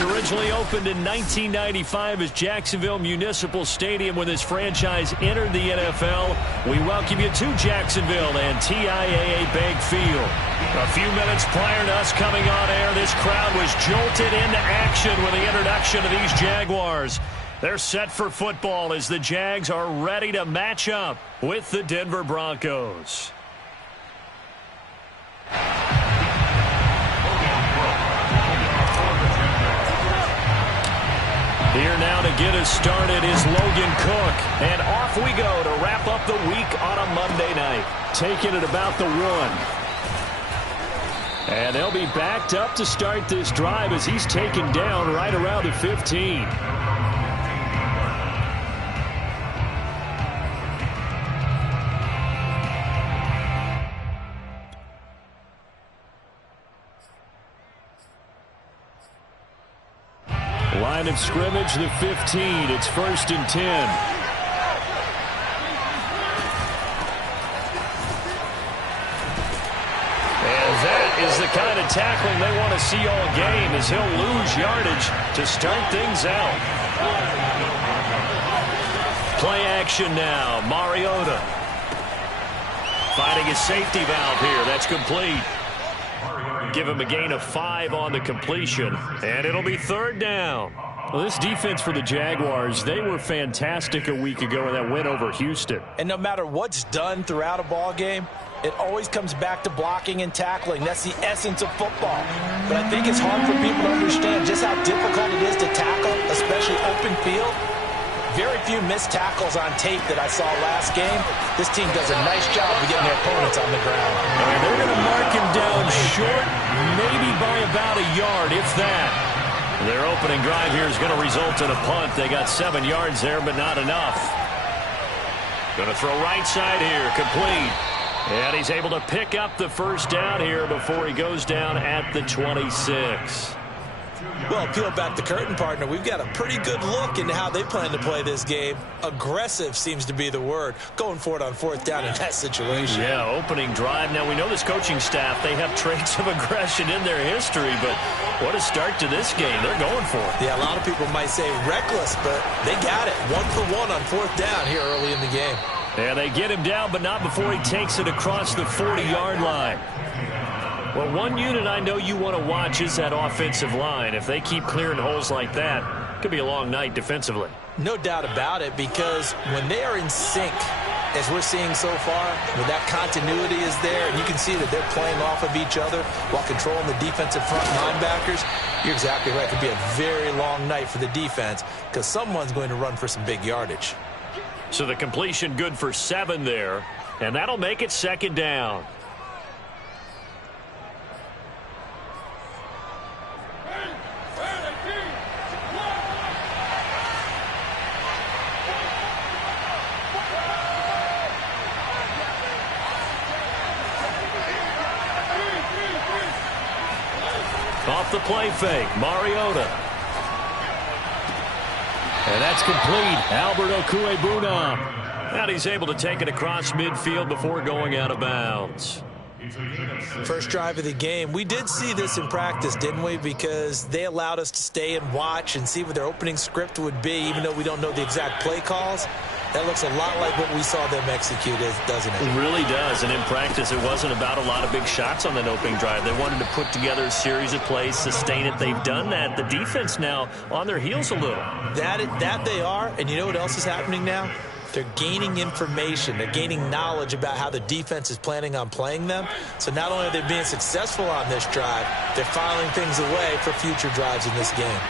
Originally opened in 1995 as Jacksonville Municipal Stadium when this franchise entered the NFL. We welcome you to Jacksonville and TIAA Bank Field. A few minutes prior to us coming on air, this crowd was jolted into action with the introduction of these Jaguars. They're set for football as the Jags are ready to match up with the Denver Broncos. Here now to get us started is Logan Cook. And off we go to wrap up the week on a Monday night. Taking it about the 1. And they'll be backed up to start this drive as he's taken down right around the 15. Line of scrimmage, the 15. It's 1st and 10. And that is the kind of tackling they want to see all game as he'll lose yardage to start things out. Play action now. Mariota finding his safety valve here. That's complete. Give him a gain of 5 on the completion, and it'll be 3rd down. Well, this defense for the Jaguars, they were fantastic a week ago in that win over Houston. And no matter what's done throughout a ball game, it always comes back to blocking and tackling. That's the essence of football. But I think it's hard for people to understand just how difficult it is to tackle, especially open field. Very few missed tackles on tape that I saw last game. This team does a nice job of getting their opponents on the ground. And they're going to mark him down short, maybe by about a yard, if that. Their opening drive here is going to result in a punt. They got 7 yards there, but not enough. Going to throw right side here, complete. And he's able to pick up the 1st down here before he goes down at the 26. Well, peel back the curtain, partner. We've got a pretty good look into how they plan to play this game. Aggressive seems to be the word. Going for it on 4th down in that situation. Yeah, opening drive. Now, we know this coaching staff, they have traits of aggression in their history, but what a start to this game. They're going for it. Yeah, a lot of people might say reckless, but they got it. 1 for 1 on 4th down here early in the game. Yeah, they get him down, but not before he takes it across the 40-yard line. Well, one unit I know you want to watch is that offensive line. If they keep clearing holes like that, it could be a long night defensively. No doubt about it, because when they are in sync, as we're seeing so far, when that continuity is there, and you can see that they're playing off of each other while controlling the defensive front linebackers, you're exactly right. It could be a very long night for the defense because someone's going to run for some big yardage. So the completion good for 7 there, and that'll make it 2nd down. Off the play fake, Mariota. And that's complete. Albert Okwuegbunam. And he's able to take it across midfield before going out of bounds. First drive of the game. We did see this in practice, didn't we? Because they allowed us to stay and watch and see what their opening script would be, even though we don't know the exact play calls. That looks a lot like what we saw them execute, doesn't it? It really does. And in practice, it wasn't about a lot of big shots on that opening drive. They wanted to put together a series of plays, sustain it. They've done that. The defense now on their heels a little. That they are. And you know what else is happening now? They're gaining information. They're gaining knowledge about how the defense is planning on playing them. So not only are they being successful on this drive, they're filing things away for future drives in this game.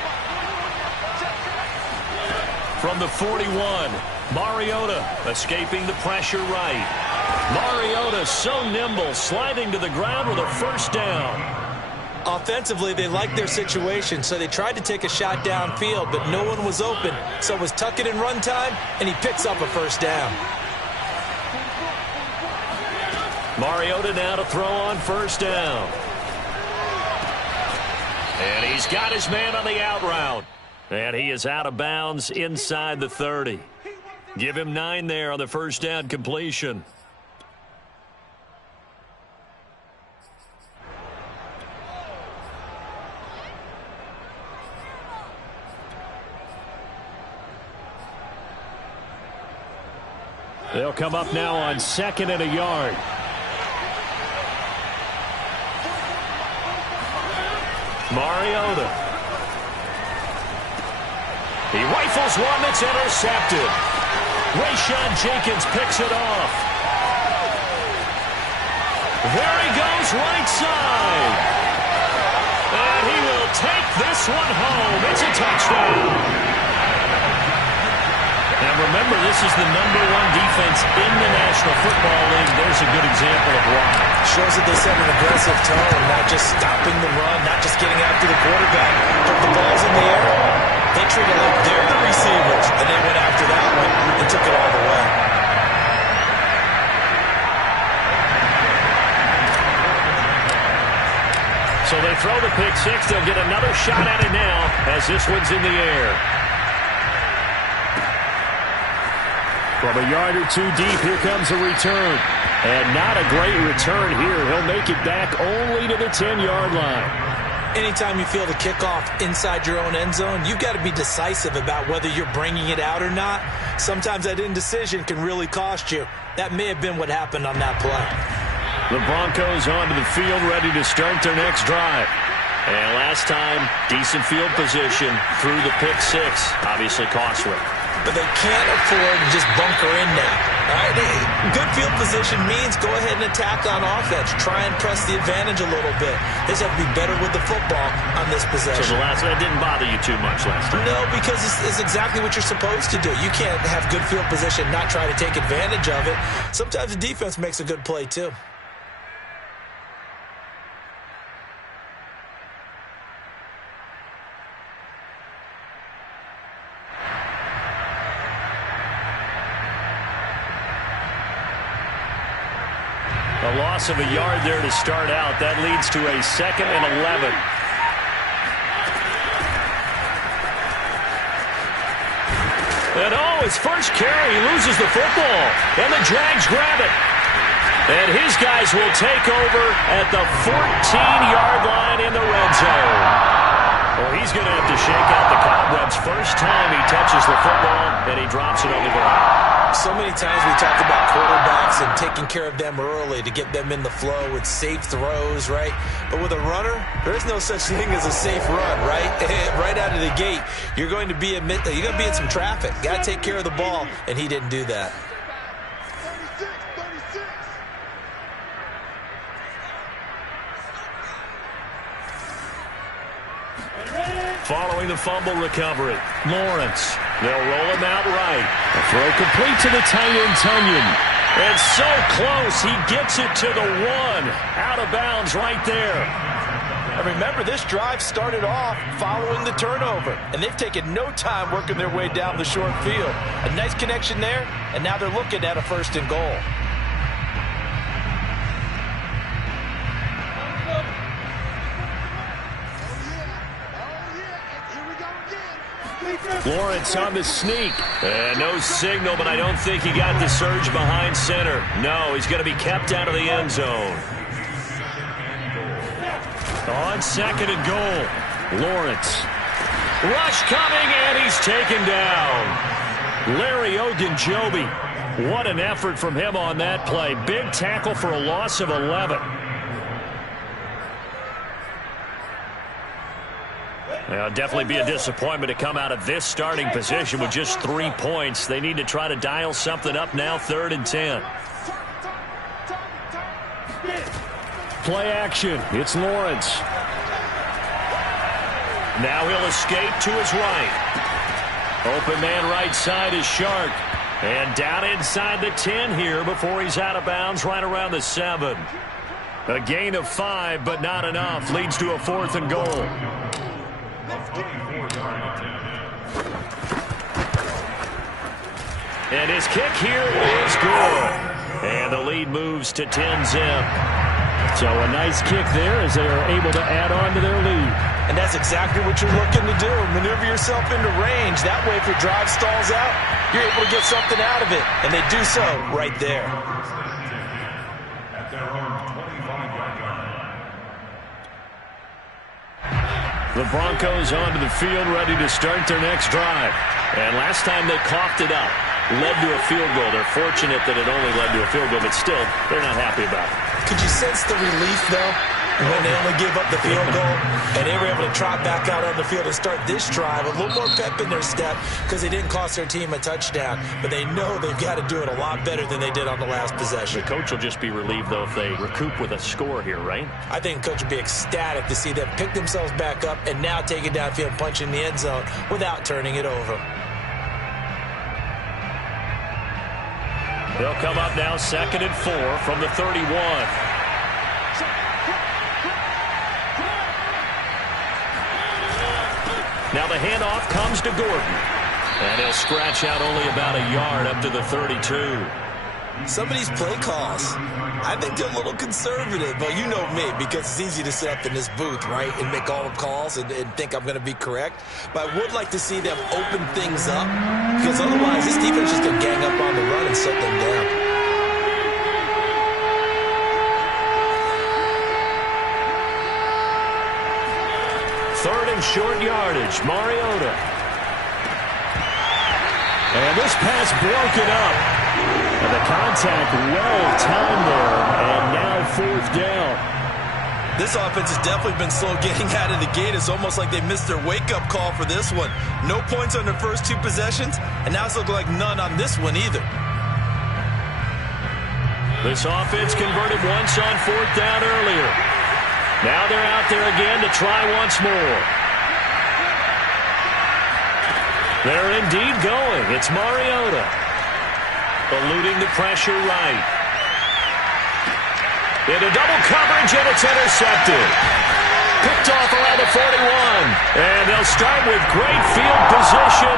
From the 41, Mariota escaping the pressure right. Mariota so nimble, sliding to the ground with a 1st down. Offensively, they liked their situation, so they tried to take a shot downfield, but no one was open. So it was tuck it in run time, and he picks up a 1st down. Mariota now to throw on 1st down. And he's got his man on the out route. And he is out of bounds inside the 30. Give him 9 there on the 1st down completion. They'll come up now on 2nd and a yard. Mariota. He rifles one that's intercepted. Rayshon Jenkins picks it off. There he goes, right side. And he will take this one home. It's a touchdown. Now remember, this is the #1 defense in the National Football League. There's a good example of why. Shows that they set an aggressive tone, not just stopping the run, not just getting after the quarterback. If the ball's in the air, they treat it like they're the receivers, and they went after that one and took it all the way. So they throw the pick six. They'll get another shot at it now as this one's in the air. From a yard or two deep, here comes a return. And not a great return here. He'll make it back only to the 10-yard line. Anytime you feel the kickoff inside your own end zone, you've got to be decisive about whether you're bringing it out or not. Sometimes that indecision can really cost you. That may have been what happened on that play. The Broncos onto the field, ready to start their next drive. And last time, decent field position through the pick six. Obviously costly. But they can't afford to just bunker in now. All right? Good field position means go ahead and attack on offense. Try and press the advantage a little bit. They just have to be better with the football on this possession. So that didn't bother you too much last time? No, because it's exactly what you're supposed to do. You can't have good field position, not try to take advantage of it. Sometimes the defense makes a good play, too. A loss of a yard there to start out. That leads to a 2nd and 11. And his first carry, he loses the football. And the Jags grab it. And his guys will take over at the 14-yard line in the red zone. Well, he's going to have to shake out the cobwebs first time he touches the football, and he drops it on the ground. So many times we talk about quarterbacks and taking care of them early to get them in the flow with safe throws, right? But with a runner, there's no such thing as a safe run, right? Right out of the gate, you're going to be in some traffic. Got to take care of the ball, and he didn't do that. Following the fumble recovery, Lawrence. They'll roll him out right. A throw complete to the tight end, Tunyon. And so close, he gets it to the 1. Out of bounds right there. And remember, this drive started off following the turnover. And they've taken no time working their way down the short field. A nice connection there, and now they're looking at a 1st and goal. Lawrence on the sneak. And no signal, but I don't think he got the surge behind center. No, he's going to be kept out of the end zone. On 2nd and goal, Lawrence. Rush coming, and he's taken down. Larry Ogunjobi. What an effort from him on that play. Big tackle for a loss of 11. It'll definitely be a disappointment to come out of this starting position with just 3 points. They need to try to dial something up now, 3rd and 10. Play action. It's Lawrence. Now he'll escape to his right. Open man right side is Shark. And down inside the 10 here before he's out of bounds right around the 7. A gain of 5, but not enough. Leads to a 4th and goal. And his kick here is good. And the lead moves to 10-zip. So a nice kick there as they are able to add on to their lead. And that's exactly what you're looking to do. Maneuver yourself into range. That way, if your drive stalls out, you're able to get something out of it. And they do so right there. The Broncos onto the field, ready to start their next drive. And last time they coughed it up. led to a field goal. They're fortunate that it only led to a field goal, but still, they're not happy about it. Could you sense the relief, though, when they only gave up the field goal and they were able to trot back out on the field and start this drive a little more pep in their step because they didn't cost their team a touchdown, but they know they've got to do it a lot better than they did on the last possession. The coach will just be relieved, though, if they recoup with a score here, right? I think the coach would be ecstatic to see them pick themselves back up and now take it downfield, punch in the end zone without turning it over. They'll come up now 2nd and 4 from the 31. Now the handoff comes to Gordon. And he'll scratch out only about a yard up to the 32. Some of these play calls, I think they're a little conservative, but you know me, because it's easy to sit up in this booth, right, and make all the calls and think I'm going to be correct. But I would like to see them open things up, because otherwise this defense is going to gang up on the run and shut them down. Third and short yardage, Mariota. And this pass broken up. And the contact well-timed there, and now 4th down. This offense has definitely been slow getting out of the gate. It's almost like they missed their wake-up call for this one. No points on their first 2 possessions, and now it's looking like none on this one either. This offense converted once on 4th down earlier. Now they're out there again to try once more. They're indeed going. It's Mariota. Eluding the pressure right. Into double coverage, and it's intercepted. Picked off around the 41. And they'll start with great field position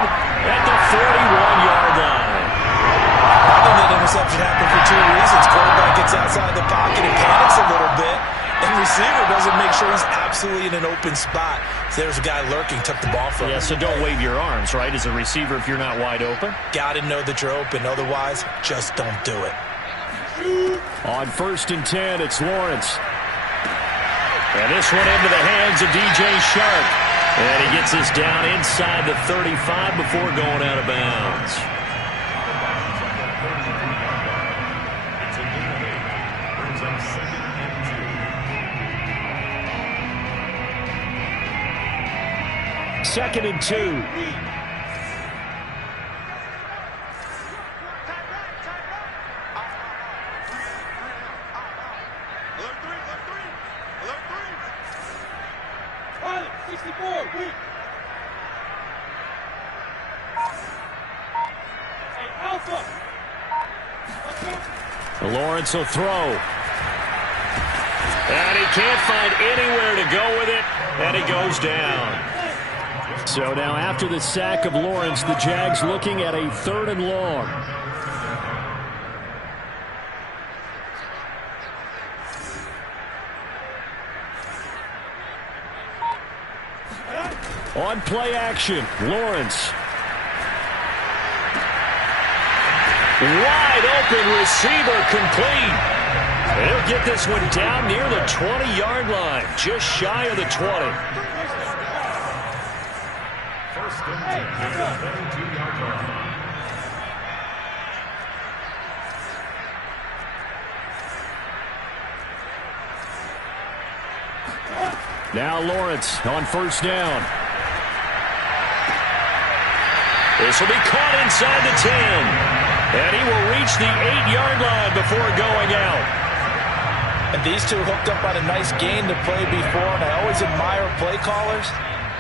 at the 41-yard line. I think that interception happened for 2 reasons. Quarterback gets outside the pocket and panics a little bit. And receiver doesn't make sure he's absolutely in an open spot. So there's a guy lurking, took the ball from him. Yeah, so don't wave your arms, right, as a receiver if you're not wide open. Got to know that you're open. Otherwise, just don't do it. On 1st and 10, it's Lawrence. And this one into the hands of DJ Shark. And he gets this down inside the 35 before going out of bounds. Second and 2. Lawrence will throw. And he can't find anywhere to go with it. And he goes down. So now after the sack of Lawrence, the Jags looking at a 3rd and long. On play action, Lawrence. Wide open receiver complete. He'll get this one down near the 20-yard line, just shy of the 20. Now Lawrence on 1st down. This will be caught inside the 10. And he will reach the 8-yard line before going out. And these two hooked up on a nice gain to play before, and I always admire play callers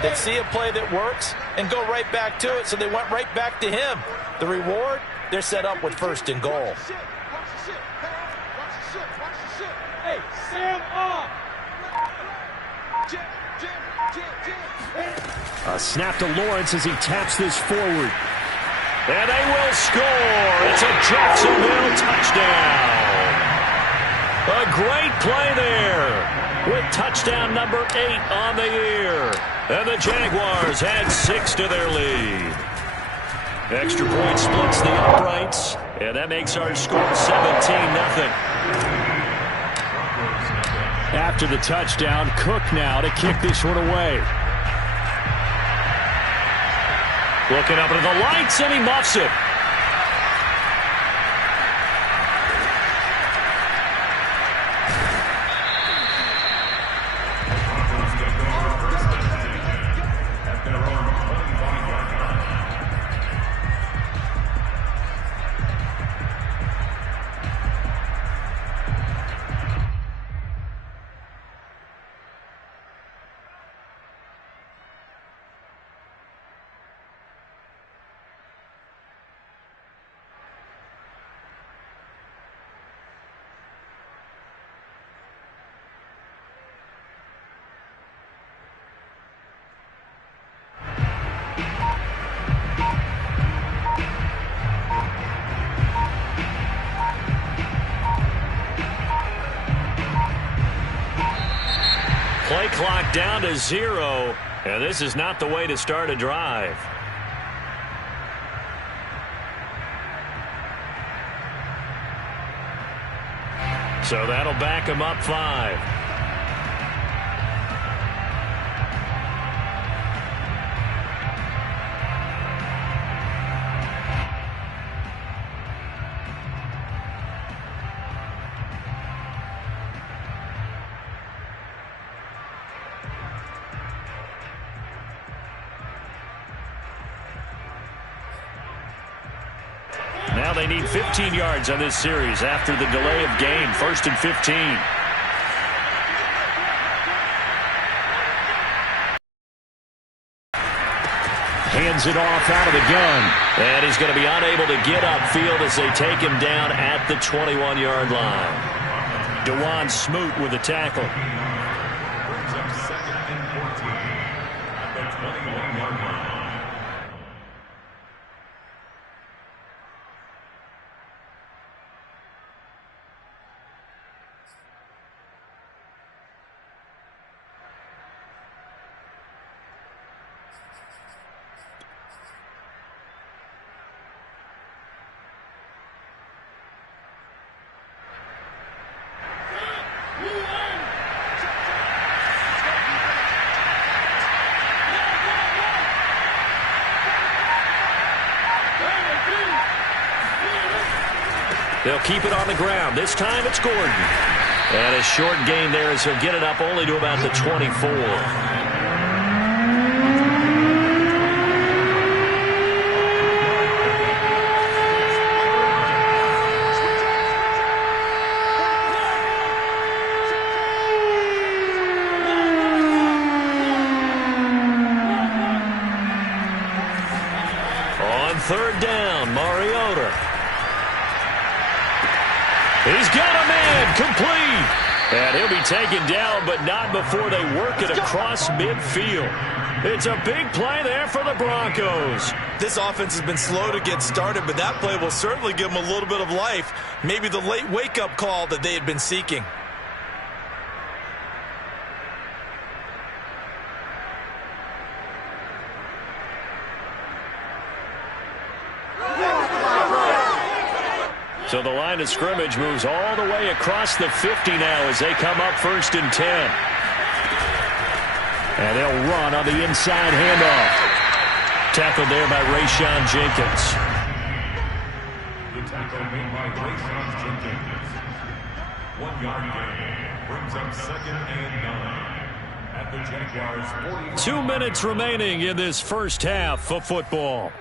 that see a play that works and go right back to it, so they went right back to him. The reward, they're set up with 1st and goal. Hey, Sam up! A snap to Lawrence as he taps this forward. And they will score. It's a Jacksonville touchdown. A great play there with touchdown number 8 on the year. And the Jaguars had 6 to their lead. Extra point splits the uprights. And that makes our score 17-0. After the touchdown, Cook now to kick this one away. Looking up into the lights, and he muffs it. clock down to 0, and this is not the way to start a drive. So that'll back him up 5. Now they need 15 yards on this series after the delay of game. 1st and 15. Hands it off out of the gun. And he's going to be unable to get upfield as they take him down at the 21-yard line. DeJuan Smoot with the tackle. They'll keep it on the ground. This time it's Gordon. And a short gain there as he'll get it up only to about the 24. On 3rd down, Mariota. He's got a man complete. And he'll be taken down, but not before they work it across midfield. It's a big play there for the Broncos. This offense has been slow to get started, but that play will certainly give them a little bit of life. Maybe the late wake-up call that they had been seeking. So the line of scrimmage moves all the way across the 50 now as they come up 1st and 10. And they'll run on the inside handoff. Tackled there by Rayshon Jenkins. The tackle made by Rayshon Jenkins. 1-yard gain brings up 2nd and 9 at the Jaguars 40. 2 minutes remaining in this first half of football.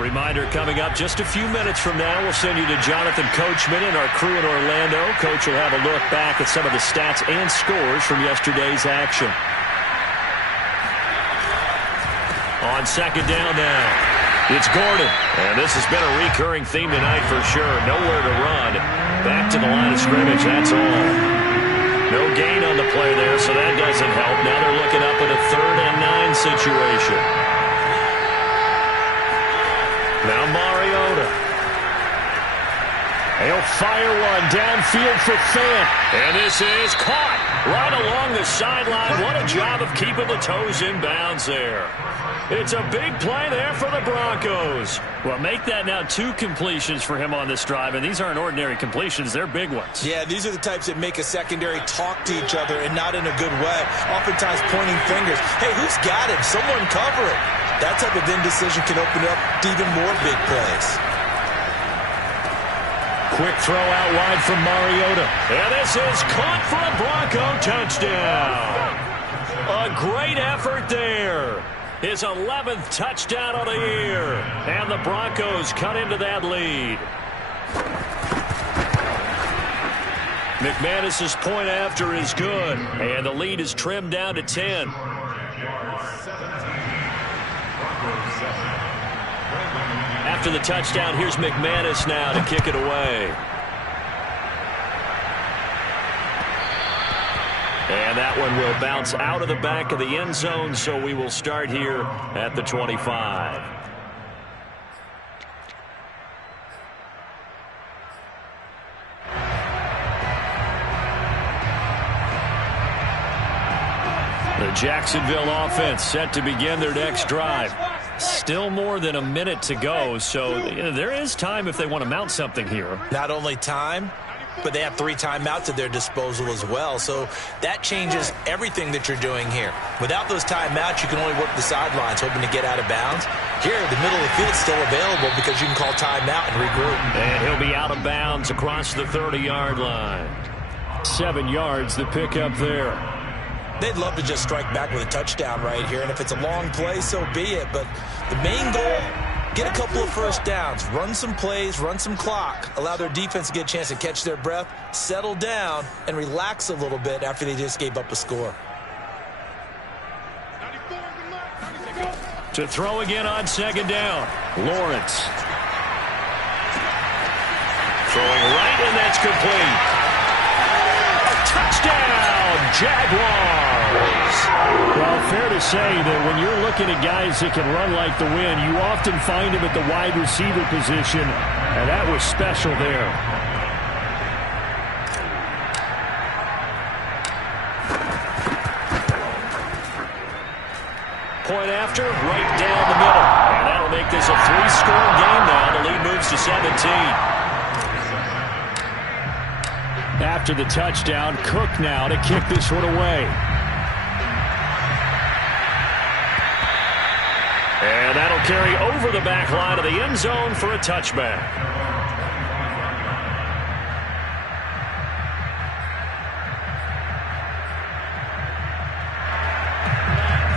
Reminder coming up just a few minutes from now. We'll send you to Jonathan Coachman and our crew in Orlando. Coach will have a look back at some of the stats and scores from yesterday's action. On 2nd down now, it's Gordon. And this has been a recurring theme tonight for sure. Nowhere to run. Back to the line of scrimmage, that's all. No gain on the play there, so that doesn't help. Now they're looking up at a 3rd and 9 situation. Now Mariota. He'll fire one downfield for Fant. And this is caught right along the sideline. What a job of keeping the toes in bounds there. It's a big play there for the Broncos. Well, make that now 2 completions for him on this drive, and these aren't ordinary completions. They're big ones. Yeah, these are the types that make a secondary talk to each other and not in a good way. Oftentimes pointing fingers. Hey, who's got him? Someone cover it. That type of indecision can open up to even more big plays. Quick throw out wide from Mariota. And this is caught for a Bronco touchdown. A great effort there. His 11th touchdown of the year. And the Broncos cut into that lead. McManus's point after is good. And the lead is trimmed down to 10. After the touchdown, here's McManus now to kick it away. And that one will bounce out of the back of the end zone, so we will start here at the 25. The Jacksonville offense set to begin their next drive. Still more than a minute to go, so there is time if they want to mount something here. Not only time, but they have 3 timeouts at their disposal as well, so that changes everything that you're doing here. Without those timeouts, you can only work the sidelines, hoping to get out of bounds. Here, the middle of the field's still available because you can call timeout and regroup. And he'll be out of bounds across the 30-yard line. 7 yards, the pickup there. They'd love to just strike back with a touchdown right here, and if it's a long play, so be it. But the main goal, get a couple of first downs, run some plays, run some clock, allow their defense to get a chance to catch their breath, settle down, and relax a little bit after they just gave up a score. To throw again on second down, Lawrence. Throwing right, and that's complete. Touchdown, Jaguars! Well, fair to say that when you're looking at guys that can run like the wind, you often find them at the wide receiver position, and that was special there. Point after, right down the middle. And that'll make this a 3-score game now. The lead moves to 17. After the touchdown, Cook now to kick this one away. And that'll carry over the back line of the end zone for a touchback.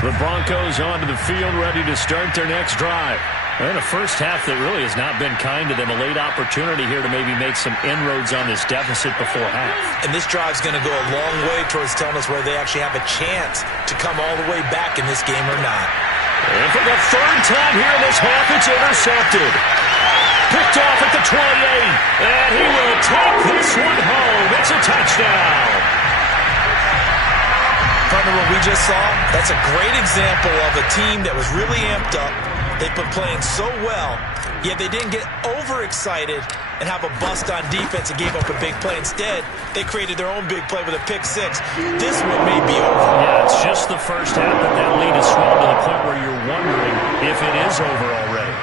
The Broncos onto the field, ready to start their next drive. And a first half that really has not been kind to them. A late opportunity here to maybe make some inroads on this deficit before half. And this drive's going to go a long way towards telling us whether they actually have a chance to come all the way back in this game or not. And for the 3rd time here in this half, it's intercepted. Picked off at the 28. And he will take this one home. It's a touchdown. From what we just saw, that's a great example of a team that was really amped up. They've been playing so well, yet they didn't get overexcited and have a bust on defense and gave up a big play. Instead, they created their own big play with a pick-6. This one may be over. Yeah, it's just the first half, but that lead has swelled to the point where you're wondering if it is over already.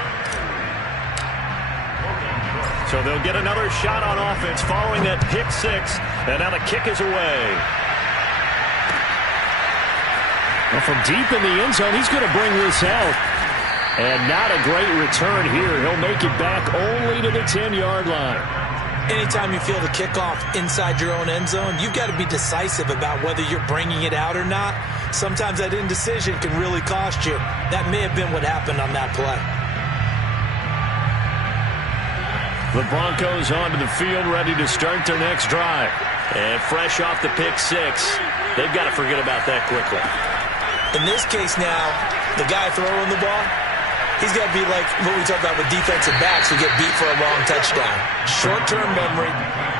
So they'll get another shot on offense following that pick-6, and now the kick is away. Well, from deep in the end zone, he's going to bring this out. And not a great return here. He'll make it back only to the 10-yard line. Anytime you feel the kickoff inside your own end zone, you've got to be decisive about whether you're bringing it out or not. Sometimes that indecision can really cost you. That may have been what happened on that play. The Broncos onto the field, ready to start their next drive. And fresh off the pick-6, they've got to forget about that quickly. In this case now, the guy throwing the ball, he's got to be like what we talk about with defensive backs who get beat for a long touchdown. Short-term memory,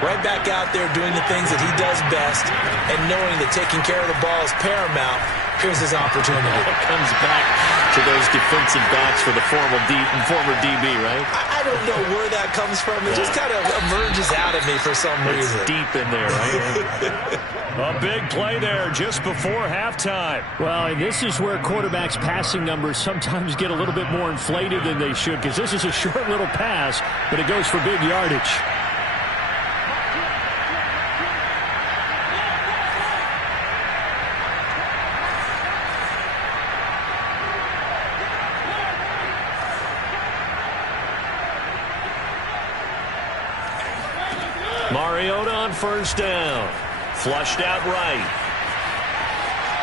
right back out there doing the things that he does best, and knowing that taking care of the ball is paramount. Here's his opportunity. It comes back to those defensive backs for the former DB, right? I don't know where that comes from. It just kind of emerges out of me for some reason. It's deep in there, right? A big play there just before halftime. Well, and this is where quarterbacks' passing numbers sometimes get a little bit more inflated than they should, because this is a short little pass, but it goes for big yardage. Mariota on first down. Flushed out right.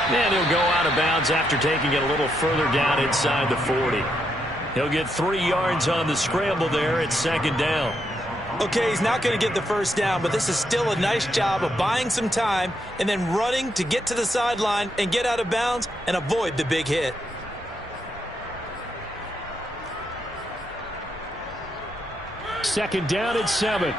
And he'll go out of bounds after taking it a little further down inside the 40. He'll get 3 yards on the scramble there at second down. Okay, he's not going to get the first down, but this is still a nice job of buying some time and then running to get to the sideline and get out of bounds and avoid the big hit. Second down at 7.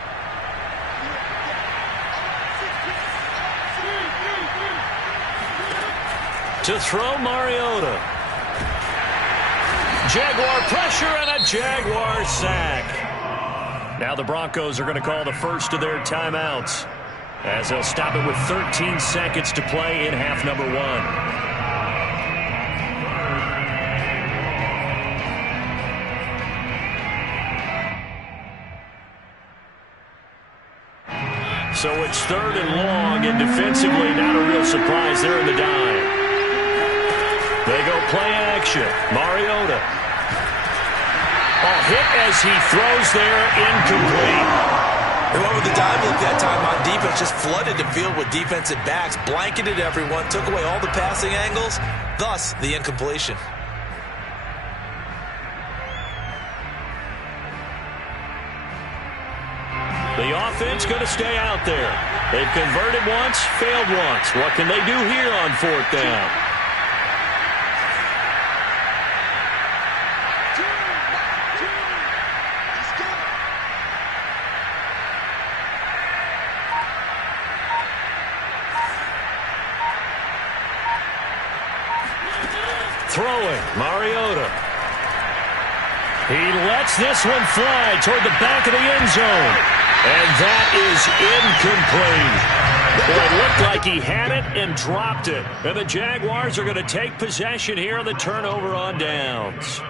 To throw, Mariota. Jaguar pressure and a Jaguar sack. Now the Broncos are going to call the first of their timeouts, as they'll stop it with 13 seconds to play in half number 1. So it's 3rd and long, and defensively not a real surprise there in the dime. They go play action. Mariota. Hit as he throws there, incomplete. They went with the dime look that time on defense, just flooded the field with defensive backs, blanketed everyone, took away all the passing angles, thus the incompletion. The offense going to stay out there. They've converted once, failed once. What can they do here on 4th down? Throwing, Mariota. He lets this one fly toward the back of the end zone. And that is incomplete. Well, it looked like he had it and dropped it. And the Jaguars are going to take possession here on the turnover on downs.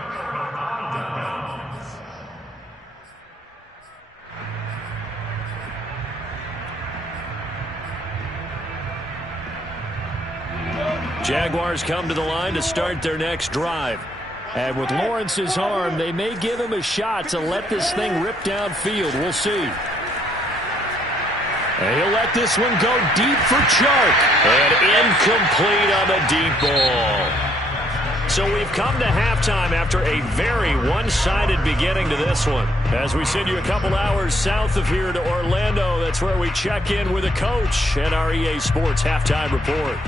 Jaguars come to the line to start their next drive. And with Lawrence's arm, they may give him a shot to let this thing rip downfield. We'll see. And he'll let this one go deep for Chark. And incomplete on the deep ball. So we've come to halftime after a very one-sided beginning to this one. As we send you a couple hours south of here to Orlando, that's where we check in with a coach and our EA Sports Halftime Report.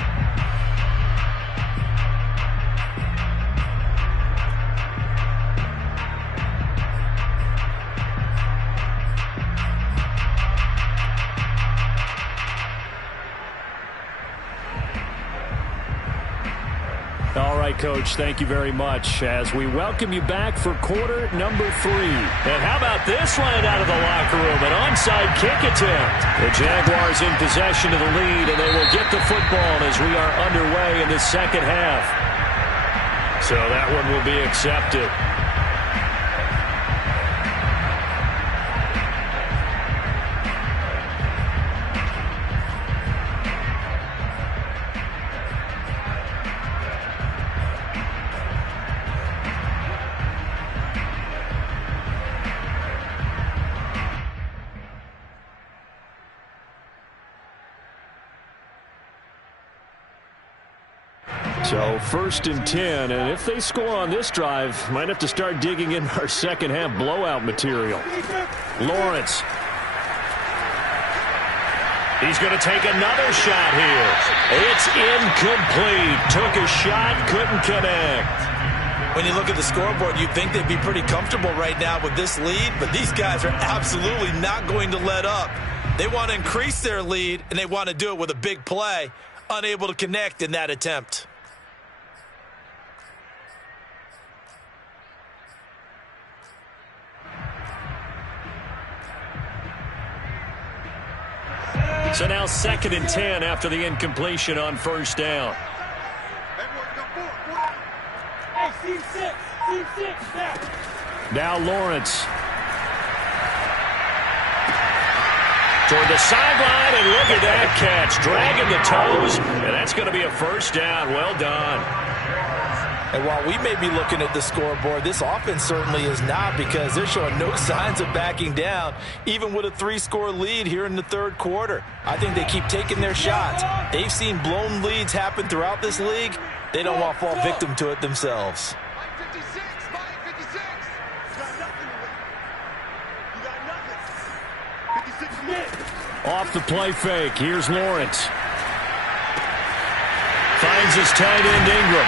All right, Coach, thank you very much as we welcome you back for quarter number 3. And how about this one out of the locker room? An onside kick attempt. The Jaguars in possession of the lead, and they will get the football as we are underway in the second half. So that one will be accepted. So 1st and 10, and if they score on this drive, might have to start digging in our second half blowout material. Lawrence. He's going to take another shot here. It's incomplete. Took a shot, couldn't connect. When you look at the scoreboard, you'd think they'd be pretty comfortable right now with this lead, but these guys are absolutely not going to let up. They want to increase their lead, and they want to do it with a big play. Unable to connect in that attempt. So now 2nd and 10 after the incompletion on 1st down. Now Lawrence. Toward the sideline, and look at that catch. Dragging the toes, and that's going to be a 1st down. Well done. And while we may be looking at the scoreboard, this offense certainly is not, because they're showing no signs of backing down, even with a 3-score lead here in the 3rd quarter. I think they keep taking their shots. They've seen blown leads happen throughout this league. They don't want to fall victim to it themselves. Off the play fake. Here's Lawrence. Finds his tight end Ingram.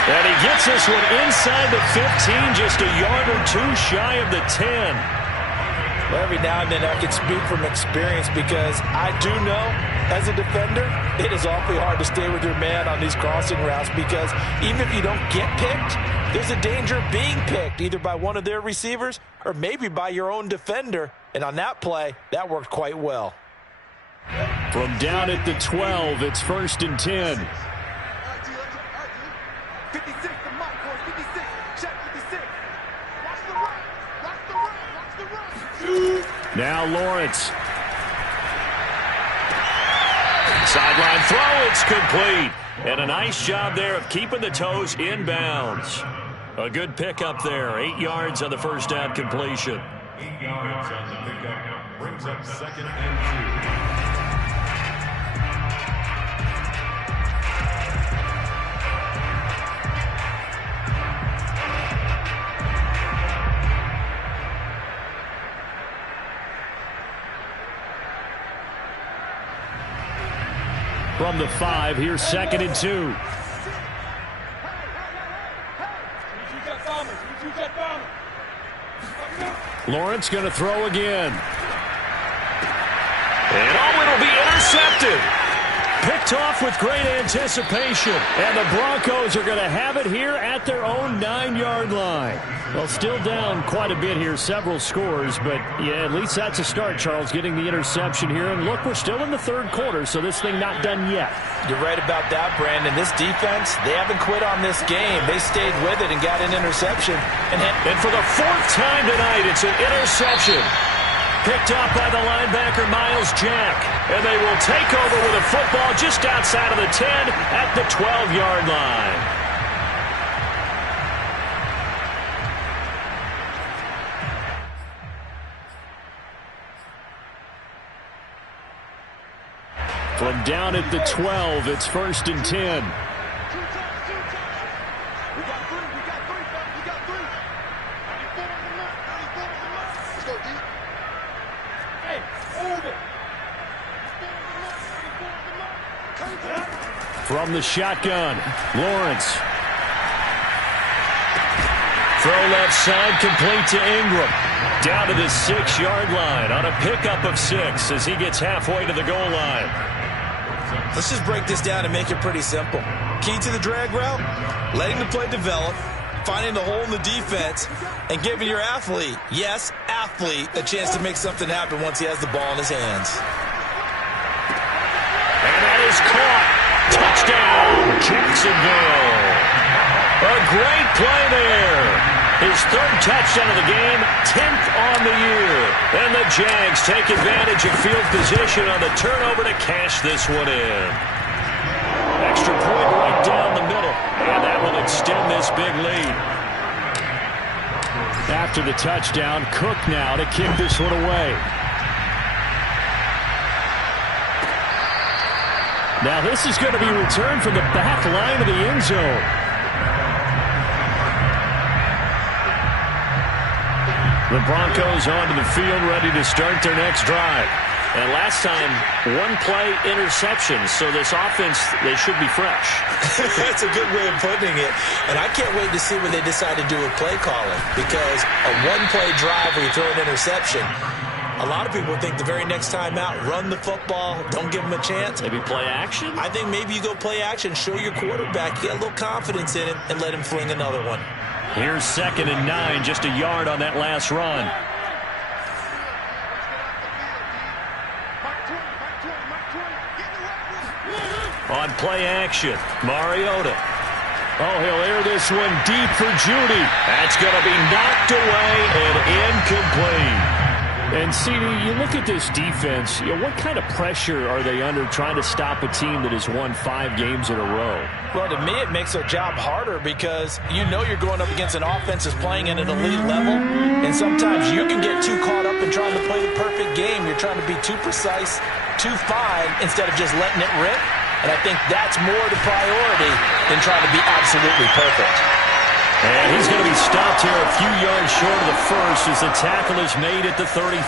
And he gets this one inside the 15, just a yard or two shy of the 10. Well, every now and then I can speak from experience because I do know, as a defender, it is awfully hard to stay with your man on these crossing routes because even if you don't get picked, there's a danger of being picked either by one of their receivers or maybe by your own defender. And on that play, that worked quite well. From down at the 12, it's 1st and 10. 56, the mark, boys, 56. Check 56. Watch the run. Watch the run. Watch the run. Now Lawrence. Sideline throw, it's complete. And a nice job there of keeping the toes inbounds. A good pickup there. 8 yards on the first down completion. 8 yards on the pickup. Brings up 2nd and 2. From the 5, here's 2nd and 2. Lawrence going to throw again. And it'll be intercepted. Picked off with great anticipation. And the Broncos are going to have it here at their own 9-yard line. Well, still down quite a bit here, several scores. But, yeah, at least that's a start, Charles, getting the interception here. And, look, we're still in the 3rd quarter, so this thing not done yet. You're right about that, Brandon. This defense, they haven't quit on this game. They stayed with it and got an interception. And for the 4th time tonight, it's an interception. Picked off by the linebacker, Miles Jack. And they will take over with a football just outside of the 10 at the 12-yard line. From down at the 12, it's 1st and 10. From the shotgun, Lawrence. Throw left side, complete to Ingram. Down to the 6-yard line on a pickup of 6 as he gets halfway to the goal line. Let's just break this down and make it pretty simple. Key to the drag route, letting the play develop, finding the hole in the defense, and giving your athlete, yes, athlete, a chance to make something happen once he has the ball in his hands. And that is caught. Touchdown, Jacksonville. A great play there. His 3rd touchdown of the game, 10th on the year. And the Jags take advantage of field position on the turnover to cash this one in. Extra point right down the middle. And that will extend this big lead. After the touchdown, Cook now to kick this one away. Now this is going to be returned from the back line of the end zone. The Broncos onto the field, ready to start their next drive. And last time, 1-play interception, so this offense, they should be fresh. That's a good way of putting it. And I can't wait to see what they decide to do with play calling, because a 1-play drive where you throw an interception, a lot of people think the very next time out, run the football, don't give them a chance. Maybe play action? I think maybe you go play action, show your quarterback, get a little confidence in him, and let him fling another one. Here's 2nd and 9, just a yard on that last run. On play action, Mariota. Oh, he'll air this one deep for Judy. That's going to be knocked away and incomplete. And, CD, you look at this defense, what kind of pressure are they under trying to stop a team that has won 5 games in a row? Well, to me, it makes their job harder because you know you're going up against an offense that's playing at an elite level, and sometimes you can get too caught up in trying to play the perfect game. You're trying to be too precise, too fine, instead of just letting it rip. And I think that's more the priority than trying to be absolutely perfect. And he's going to be stopped here a few yards short of the first as the tackle is made at the 33.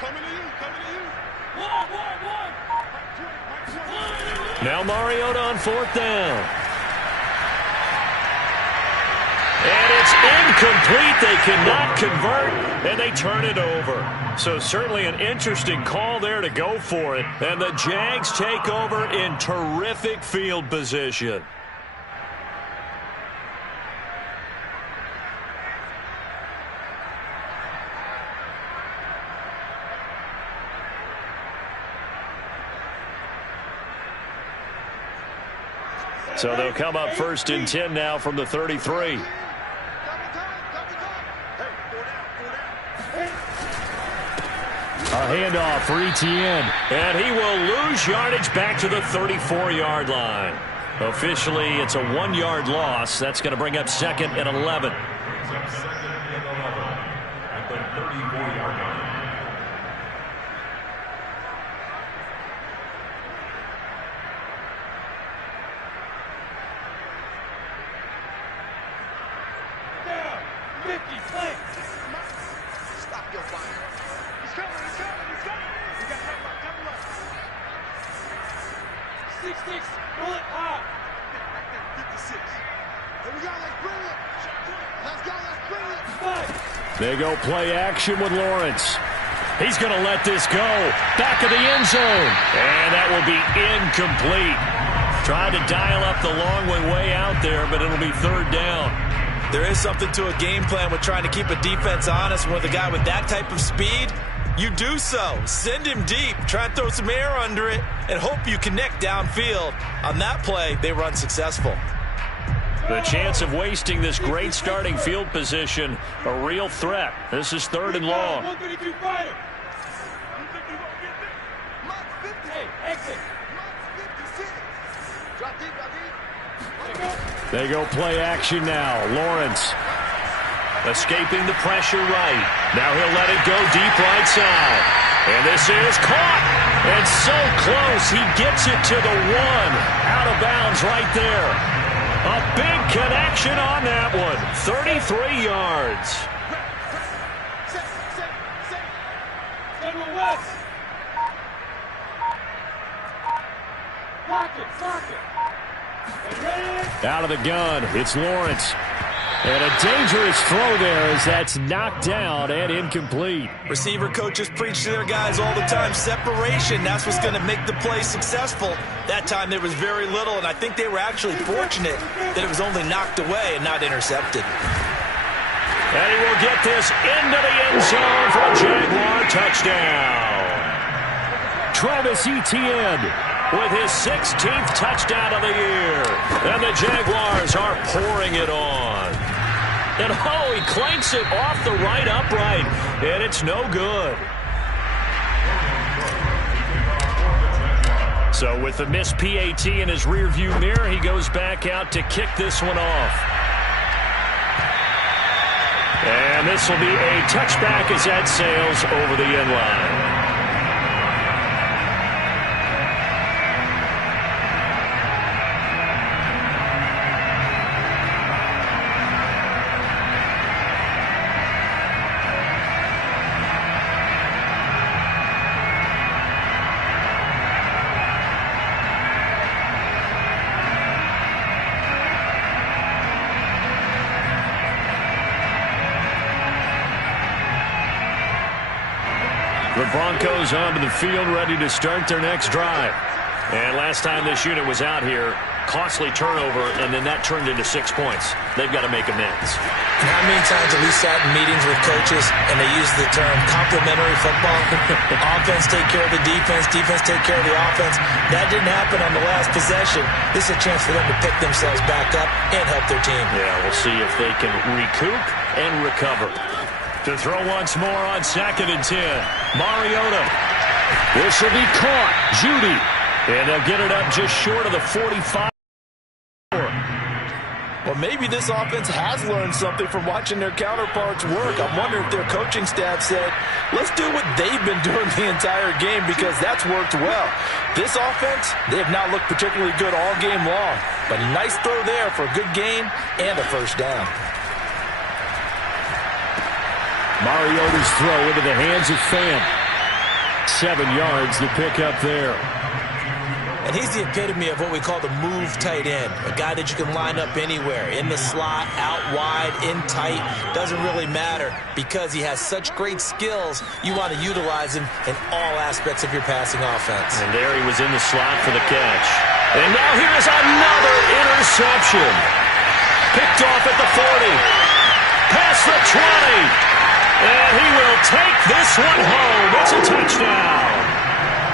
Coming to you. Now Mariota on 4th down. And it's incomplete. They cannot convert, and they turn it over. So certainly an interesting call there to go for it. And the Jags take over in terrific field position. So they'll come up 1st and 10 now from the 33. A handoff for Etienne. And he will lose yardage back to the 34-yard line. Officially, it's a 1-yard loss. That's going to bring up 2nd and 11. At the 34-yard line. Stop your fire. He's coming. We got double up. 6-6, bullet hot. 56. Here we go, let's bring it. Let's bring it. They go play action with Lawrence. He's going to let this go. Back of the end zone. And that will be incomplete. Tried to dial up the long way out there, but it'll be 3rd down. There is something to a game plan with trying to keep a defense honest. With a guy with that type of speed, you do so. Send him deep. Try and throw some air under it and hope you connect downfield. On that play, they run successful. The chance of wasting this great starting field position, a real threat. This is 3rd and long. They go play action now. Lawrence escaping the pressure right. Now he'll let it go deep right side. And this is caught. And so close. He gets it to the 1. Out of bounds right there. A big connection on that one. 33 yards. Out of the gun, it's Lawrence. And a dangerous throw there as that's knocked down and incomplete. Receiver coaches preach to their guys all the time. Separation, that's what's going to make the play successful. That time there was very little, and I think they were actually fortunate that it was only knocked away and not intercepted. And he will get this into the end zone for a Jaguar touchdown. Travis Etienne with his 16th touchdown of the year. And the Jaguars are pouring it on. And oh, he clanks it off the right upright. And it's no good. So with the missed PAT in his rearview mirror, he goes back out to kick this one off. And this will be a touchback as that sails over the end line. The Broncos onto the field, ready to start their next drive. And last time this unit was out here, costly turnover, and then that turned into 6 points. They've got to make amends. And how many times have we sat in meetings with coaches and they use the term complementary football? Offense take care of the defense, defense take care of the offense. That didn't happen on the last possession. This is a chance for them to pick themselves back up and help their team. Yeah, we'll see if they can recoup and recover. To throw once more on 2nd and 10. Mariota. This will be caught. Judy. And they'll get it up just short of the 45. Well, maybe this offense has learned something from watching their counterparts work. I'm wondering if their coaching staff said, let's do what they've been doing the entire game because that's worked well. This offense, they have not looked particularly good all game long. But a nice throw there for a good gain and a first down. Mariota's throw into the hands of Pham. 7 yards the pick up there. And he's the epitome of what we call the move tight end. A guy that you can line up anywhere. In the slot, out wide, in tight. Doesn't really matter because he has such great skills. You want to utilize him in all aspects of your passing offense. And there he was in the slot for the catch. And now here's another interception. Picked off at the 40. Past the 20. And he will take this one home. It's a touchdown.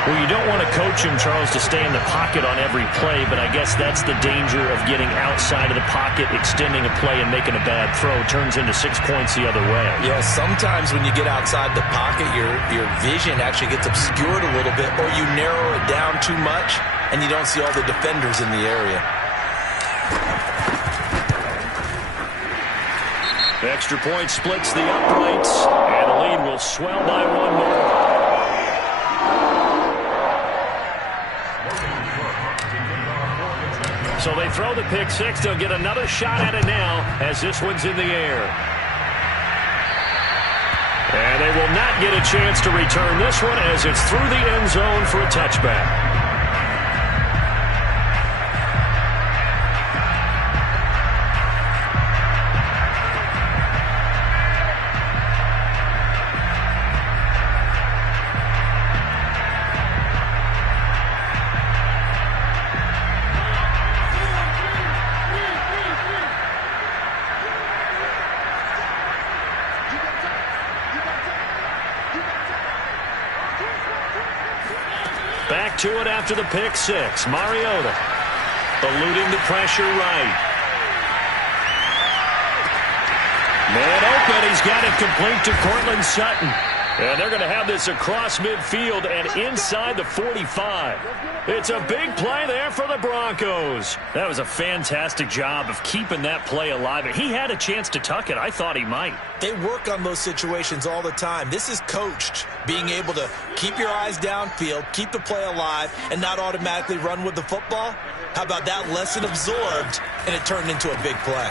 Well, you don't want to coach him, Charles, to stay in the pocket on every play, but I guess that's the danger of getting outside of the pocket, extending a play, and making a bad throw. Turns into 6 points the other way. Yeah, sometimes when you get outside the pocket, your vision actually gets obscured a little bit, or you narrow it down too much, and you don't see all the defenders in the area. The extra point splits the uprights, and the lead will swell by 1 more. So they throw the pick six. They'll get another shot at it now as this one's in the air. And they will not get a chance to return this one as it's through the end zone for a touchback. Back to it after the pick six. Mariota eluding the pressure right. Man open. He's got it complete to Cortland Sutton. And they're going to have this across midfield and inside the 45. It's a big play there for the Broncos. That was a fantastic job of keeping that play alive. He had a chance to tuck it. I thought he might. They work on those situations all the time. This is coached, being able to keep your eyes downfield, keep the play alive, and not automatically run with the football. How about that lesson absorbed, and it turned into a big play.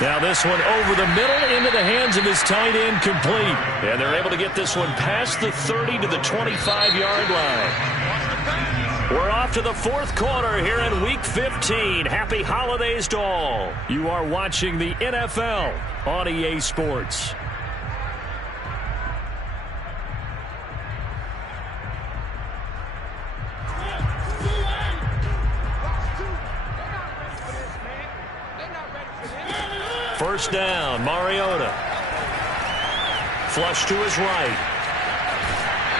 Now this one over the middle into the hands of his tight end, complete. And they're able to get this one past the 30 to the 25-yard line. We're off to the fourth quarter here in Week 15. Happy holidays to all. You are watching the NFL on EA Sports. First down, Mariota. Flush to his right.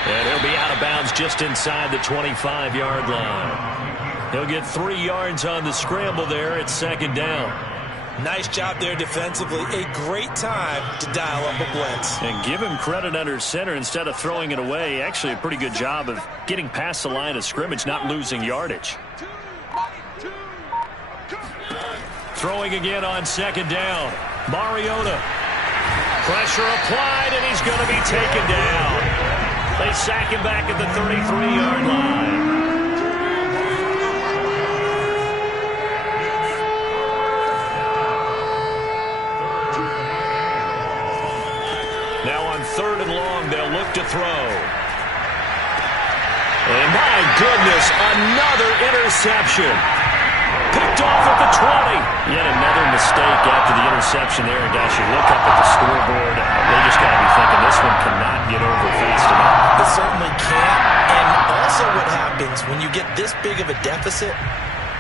And he'll be out of bounds just inside the 25-yard line. He'll get 3 yards on the scramble there at second down. Nice job there defensively. A great time to dial up a blitz. And give him credit under center instead of throwing it away. Actually a pretty good job of getting past the line of scrimmage, not losing yardage. Throwing again on second down. Mariota. Pressure applied, and he's going to be taken down. They sack him back at the 33-yard line. Now on third and long, they'll look to throw. And my goodness, another interception. Picked off at the 20. Yet another mistake after the interception there. And guys, you look up at the scoreboard, they just got to be thinking this one cannot get over fast enough. It certainly can't. And also what happens when you get this big of a deficit,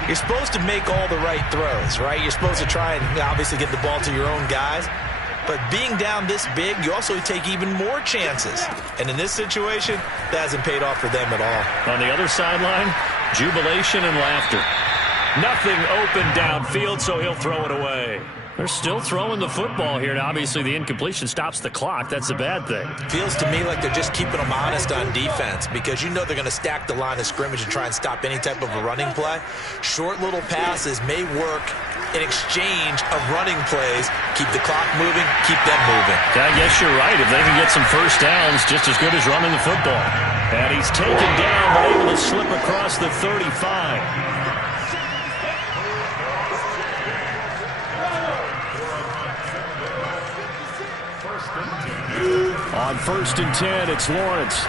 you're supposed to make all the right throws, right? You're supposed to try and obviously get the ball to your own guys. But being down this big, you also take even more chances. And in this situation, that hasn't paid off for them at all. On the other sideline, jubilation and laughter. Nothing open downfield, so he'll throw it away. They're still throwing the football here. Now, obviously, the incompletion stops the clock. That's a bad thing. Feels to me like they're just keeping them honest on defense because you know they're going to stack the line of scrimmage and try and stop any type of a running play. Short little passes may work in exchange of running plays. Keep the clock moving, keep them moving. I guess you're right. If they can get some first downs, just as good as running the football. And he's taken down, but able to slip across the 35. On 1st and 10, it's Lawrence.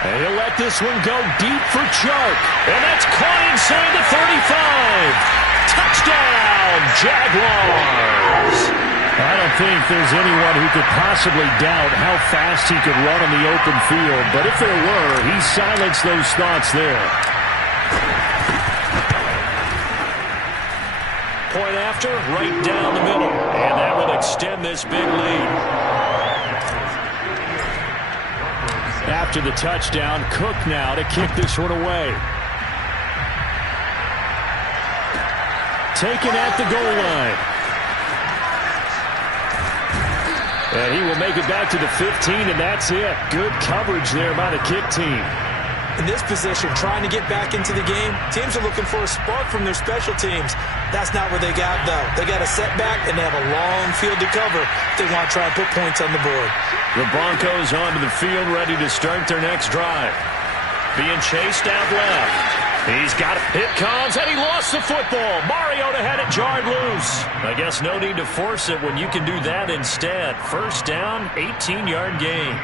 And he'll let this one go deep for Chark. And that's caught inside the 35. Touchdown, Jaguars. I don't think there's anyone who could possibly doubt how fast he could run on the open field. But if there were, he silenced those thoughts there. Point after, right down the middle. And that will extend this big lead. After the touchdown, Cook now to kick this one away. Taken at the goal line. And he will make it back to the 15, and that's it. Good coverage there by the kick team. In this position, trying to get back into the game, teams are looking for a spark from their special teams. That's not what they got, though. They got a setback, and they have a long field to cover if they want to try and put points on the board. The Broncos onto the field, ready to start their next drive. Being chased out left. He's got it. It comes, and he lost the football. Mariota had it jarred loose. I guess no need to force it when you can do that instead. First down, 18-yard gain.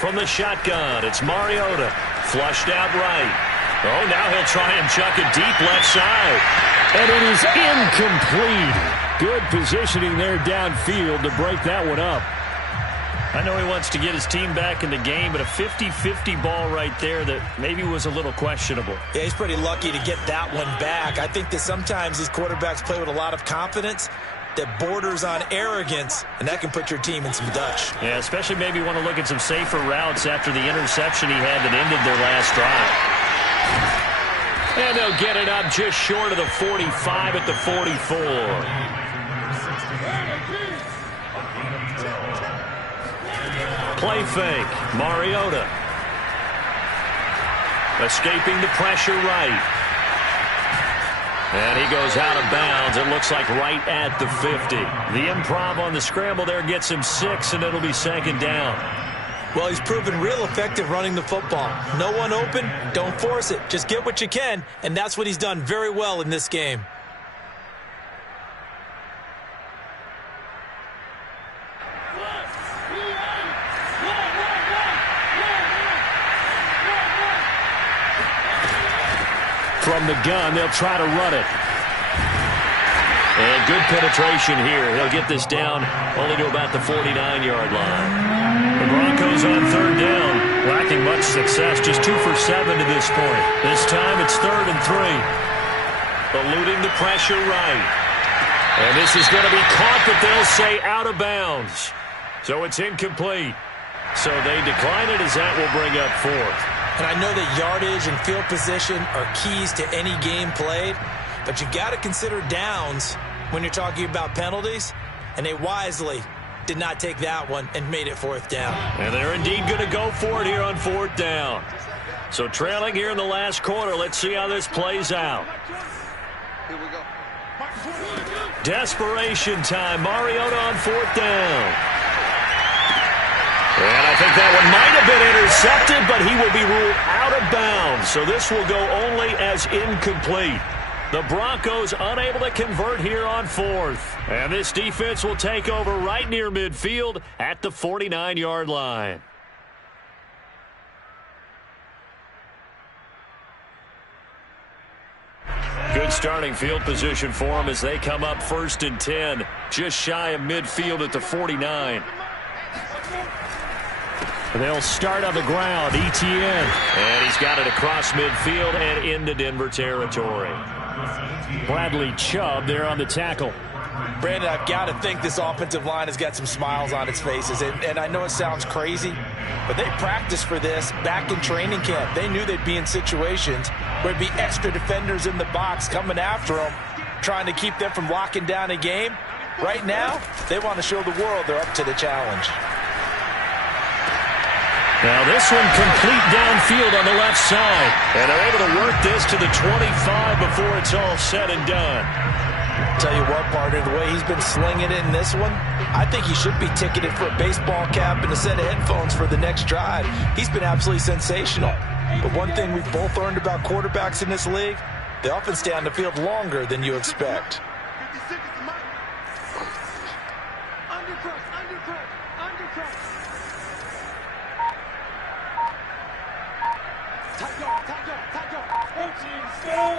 From the shotgun, it's Mariota. Flushed out right. Oh, now he'll try and chuck it deep left side. And it is incomplete. Good positioning there downfield to break that one up. I know he wants to get his team back in the game, but a 50-50 ball right there that maybe was a little questionable. Yeah, he's pretty lucky to get that one back. I think that sometimes these quarterbacks play with a lot of confidence that borders on arrogance, and that can put your team in some Dutch. Yeah, especially maybe want to look at some safer routes after the interception he had that ended their last drive. And they'll get it up just short of the 45 at the 44. Play fake. Mariota. Escaping the pressure right. And he goes out of bounds. It looks like right at the 50. The improv on the scramble there gets him 6, and it'll be second down. Well, he's proven real effective running the football. No one open, don't force it. Just get what you can, and that's what he's done very well in this game. From the gun, they'll try to run it. And good penetration here. He'll get this down only to about the 49-yard line. The Broncos on third down, lacking much success, just 2 for 7 to this point. This time it's 3rd and 3. Eluding the pressure right. And this is going to be caught, but they'll say out of bounds. So it's incomplete. So they decline it as that will bring up 4th. And I know that yardage and field position are keys to any game played, but you got to consider downs when you're talking about penalties, and they wisely did not take that one and made it 4th down. And they're indeed going to go for it here on 4th down. So trailing here in the last quarter, let's see how this plays out. Here we go. Desperation time. Mariota on 4th down. And I think that one might have been intercepted, but he will be ruled out of bounds. So this will go only as incomplete. The Broncos unable to convert here on 4th. And this defense will take over right near midfield at the 49-yard line. Good starting field position for them as they come up 1st and 10, just shy of midfield at the 49. They'll start on the ground. Etienne. And he's got it across midfield and into Denver territory. Bradley Chubb there on the tackle. Brandon, I've got to think this offensive line has got some smiles on its faces. And I know it sounds crazy, but they practiced for this back in training camp. They knew they'd be in situations where there'd be extra defenders in the box coming after them, trying to keep them from locking down a game. Right now, they want to show the world they're up to the challenge. Now this one complete downfield on the left side. And they're able to work this to the 25 before it's all said and done. Tell you what, partner, the way he's been slinging it in this one, I think he should be ticketed for a baseball cap and a set of headphones for the next drive. He's been absolutely sensational. But one thing we've both learned about quarterbacks in this league, they often stay on the field longer than you expect. 56 is the mic. Undercrush, undercrush, undercrush. Tight guard, tight guard, tight guard. Coaching skill.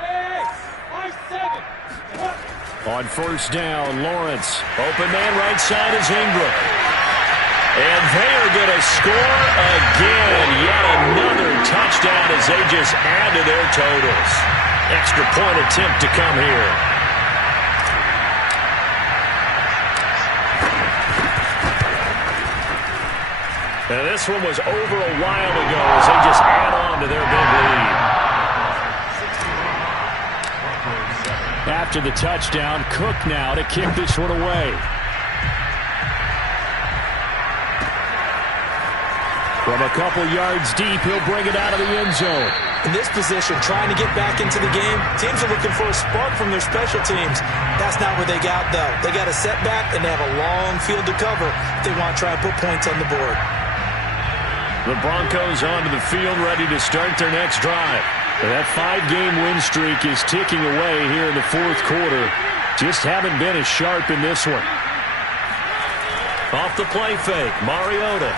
Hey, 5-7. On first down, Lawrence. Open man right side is Ingram. And they are going to score again. Yet another touchdown as they just add to their totals. Extra point attempt to come here. Now this one was over a while ago as they just add on to their big lead. After the touchdown, Cook now to kick this one away. From a couple yards deep, he'll bring it out of the end zone. In this position, trying to get back into the game, teams are looking for a spark from their special teams. That's not what they got, though. They got a setback, and they have a long field to cover if they want to try and put points on the board. The Broncos onto the field, ready to start their next drive. That 5-game win streak is ticking away here in the fourth quarter. Just haven't been as sharp in this one. Off the play fake, Mariota.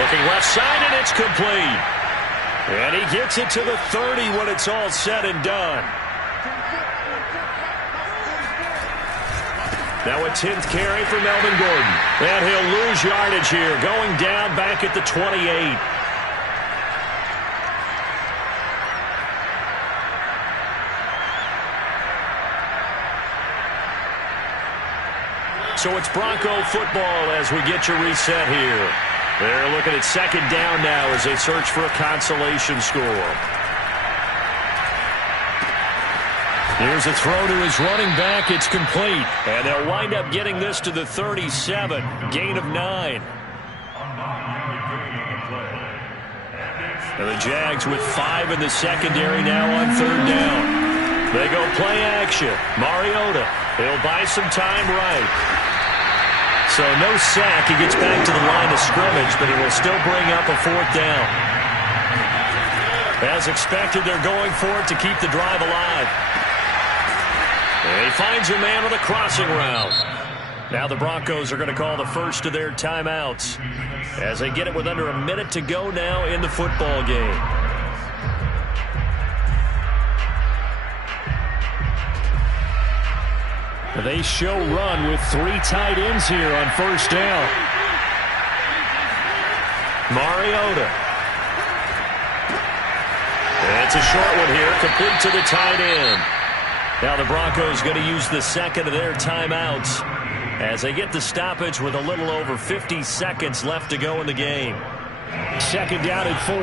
Looking left side, and it's complete. And he gets it to the 30 when it's all said and done. Now a 10th carry for Melvin Gordon. And he'll lose yardage here, going down back at the 28. So it's Bronco football as we get you reset here. They're looking at second down now as they search for a consolation score. Here's a throw to his running back. It's complete. And they'll wind up getting this to the 37. Gain of 9. And the Jags with 5 in the secondary now on third down. They go play action. Mariota. He'll buy some time right. So no sack. He gets back to the line of scrimmage, but he will still bring up a fourth down. As expected, they're going for it to keep the drive alive. And he finds a man on the crossing route. Now the Broncos are going to call the first of their timeouts as they get it with under a minute to go now in the football game. They show run with 3 tight ends here on first down. Mariota. It's a short one here, complete to the tight end. Now the Broncos going to use the second of their timeouts as they get the stoppage with a little over 50 seconds left to go in the game. Second down and 4.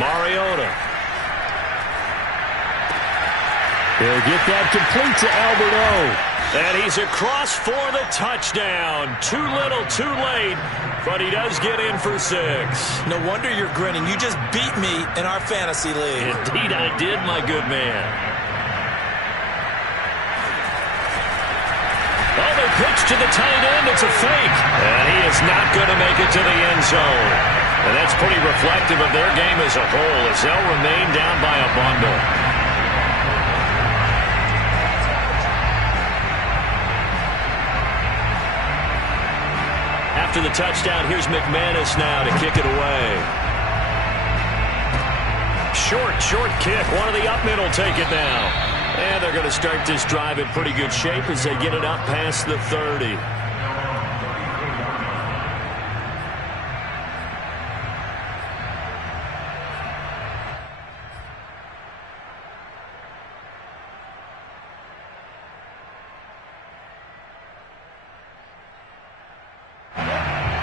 Mariota. He'll get that complete to Alberto. And he's across for the touchdown. Too little, too late, but he does get in for 6. No wonder you're grinning. You just beat me in our fantasy league. Indeed I did, my good man. Oh, they pitch to the tight end. It's a fake. And he is not going to make it to the end zone. And that's pretty reflective of their game as a whole as they'll remain down by a bundle. After the touchdown, here's McManus now to kick it away. Short kick. One of the up middle take it now. And they're going to start this drive in pretty good shape as they get it up past the 30.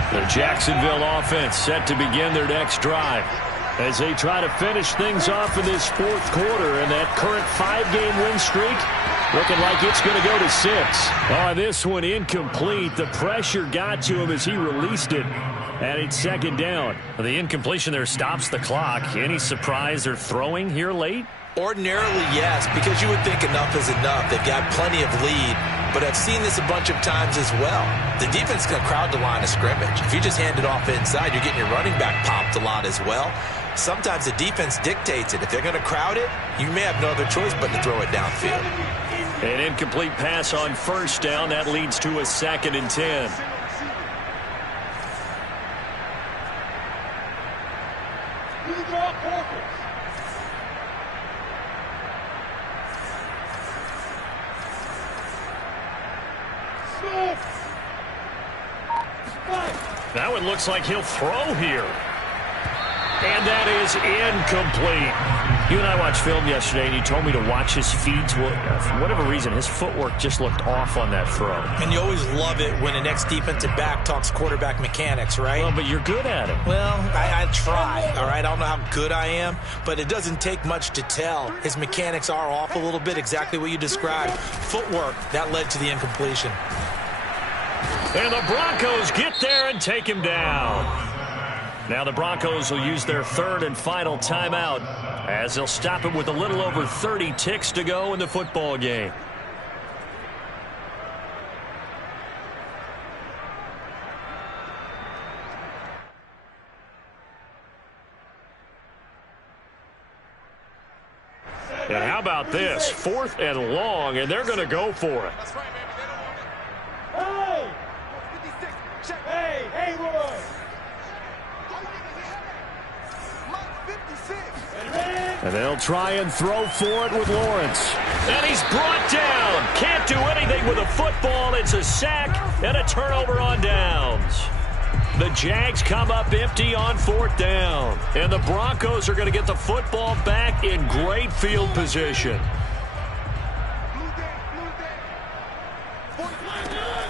The Jacksonville offense set to begin their next drive as they try to finish things off in this fourth quarter, and that current 5-game win streak looking like it's going to go to 6. Oh, this one incomplete. The pressure got to him as he released it, and it's second down. The incompletion there stops the clock. Any surprise they're throwing here late? Ordinarily, yes, because you would think enough is enough. They've got plenty of lead, but I've seen this a bunch of times as well. The defense is going to crowd the line of scrimmage. If you just hand it off inside, you're getting your running back popped a lot as well. Sometimes the defense dictates it. If they're going to crowd it, you may have no other choice but to throw it downfield. An incomplete pass on first down. That leads to a 2nd and 10. That one looks like he'll throw here. And that is incomplete. You and I watched film yesterday, and you told me to watch his feet. For whatever reason, his footwork just looked off on that throw. And you always love it when an ex-defensive back talks quarterback mechanics, right? Well, but you're good at it. Well, I try, all right? I don't know how good I am, but it doesn't take much to tell. His mechanics are off a little bit, exactly what you described. Footwork, that led to the incompletion. And the Broncos get there and take him down. Now the Broncos will use their 3rd and final timeout as they'll stop it with a little over 30 ticks to go in the football game. And how about this? 4th and long, and they're going to go for it. That's right, baby. They don't want it. Hey! 56. Check. Hey, Roy! Mike 56. And they'll try and throw for it with Lawrence. And he's brought down. Can't do anything with a football. It's a sack and a turnover on downs. The Jags come up empty on 4th down. And the Broncos are going to get the football back in great field position.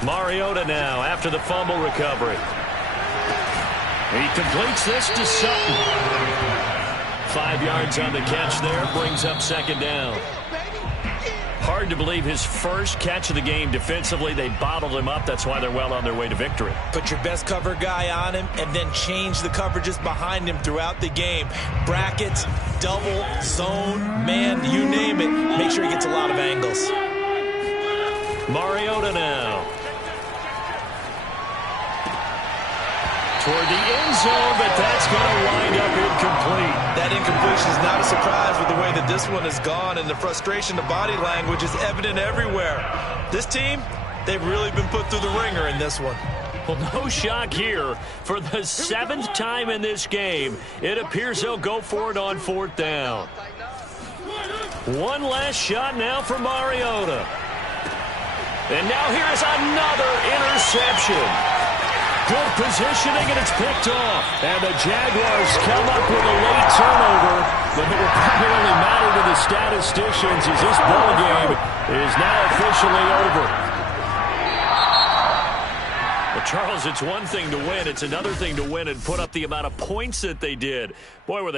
Mariota now after the fumble recovery. He completes this to Sutton. 5 yards on the catch there, brings up 2nd down. Hard to believe his first catch of the game defensively. They bottled him up. That's why they're well on their way to victory. Put your best cover guy on him and then change the coverages behind him throughout the game. Brackets, double, zone, man, you name it. Make sure he gets a lot of angles. Mariota now. Toward the end zone, but that's going to wind up incomplete. That incompletion is not a surprise with the way that this one has gone, and the frustration, the body language is evident everywhere. This team, they've really been put through the ringer in this one. Well, no shock here. For the 7th time in this game, it appears they'll go for it on 4th down. One last shot now for Mariota. And now here is another interception. Good positioning, and it's picked off. And the Jaguars come up with a late turnover, but it will primarily matter to the statisticians as this ball game is now officially over. Well, Charles, it's one thing to win. It's another thing to win and put up the amount of points that they did. Boy, were they